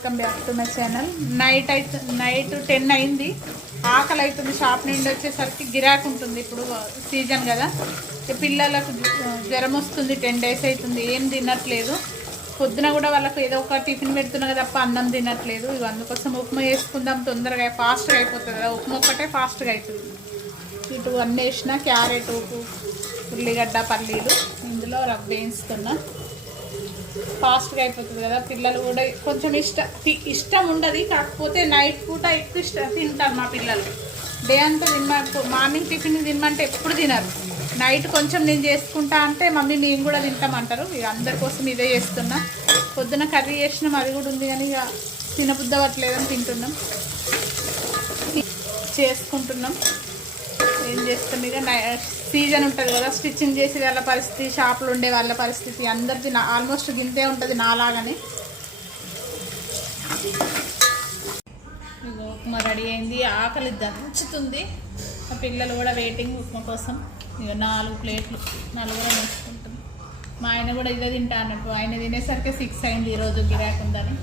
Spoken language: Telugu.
Welcome back to my channel. Night 10 అయింది. ఆకలి అవుతుంది. షాప్ నుండి వచ్చేసరికి గిరాకు ఉంటుంది. ఇప్పుడు సీజన్ కదా, పిల్లలకు జ్వరం వస్తుంది. 10 days అవుతుంది. ఏం తినట్లేదు. పొద్దున కూడా వాళ్ళకు ఏదో ఒక టిఫిన్ పెడుతున్నా తప్ప అన్నం తినట్లేదు. ఇవి అందుకోసం ఉప్మా వేసుకుందాం, తొందరగా ఫాస్ట్గా అయిపోతుంది కదా. ఉప్మా ఒక్కటే ఫాస్ట్గా అవుతుంది. ఇటు అన్నీ వేసిన క్యారెట్, ఉల్లిగడ్డ, పల్లీలు ఇందులో రవ్వ వేయిస్తున్నా. ఫాస్ట్గా అయిపోతుంది కదా. పిల్లలు కూడా కొంచెం ఇష్టం ఉండదు. కాకపోతే నైట్ పూట ఎక్కువ తింటారు మా పిల్లలు. డే అంతా మార్నింగ్ టిఫిన్ తినమంటే ఎప్పుడు తినరు. నైట్ కొంచెం నేను చేసుకుంటా అంటే మమ్మీ మేము కూడా తింటామంటారు. ఇక అందరి కోసం ఇదే చేస్తున్నా. పొద్దున కర్రీ చేసినాం, అది కూడా ఉంది కానీ ఇక తినబుద్ధి అవ్వట్లేదని తింటున్నాం, చేసుకుంటున్నాం. ఏం చేస్తాం ఇక. సీజన్ ఉంటుంది కదా, స్టిచ్చింగ్ చేసే వాళ్ళ పరిస్థితి, షాపులో ఉండే వాళ్ళ పరిస్థితి అందరిది ఆల్మోస్ట్ గింతే ఉంటుంది నాలాగానే. ఇక ఉప్మా రెడీ అయింది. ఆకలి దంచుతుంది. మా పిల్లలు కూడా వెయిటింగ్ ఉప్మా కోసం. ఇక 4 ప్లేట్లు నలుగురం వేసుకుంటుంది. మా ఆయన కూడా ఇదే తింటా అన్నట్టు. ఆయన తినేసరికి 6 అయింది ఈరోజు గిరాకుందని.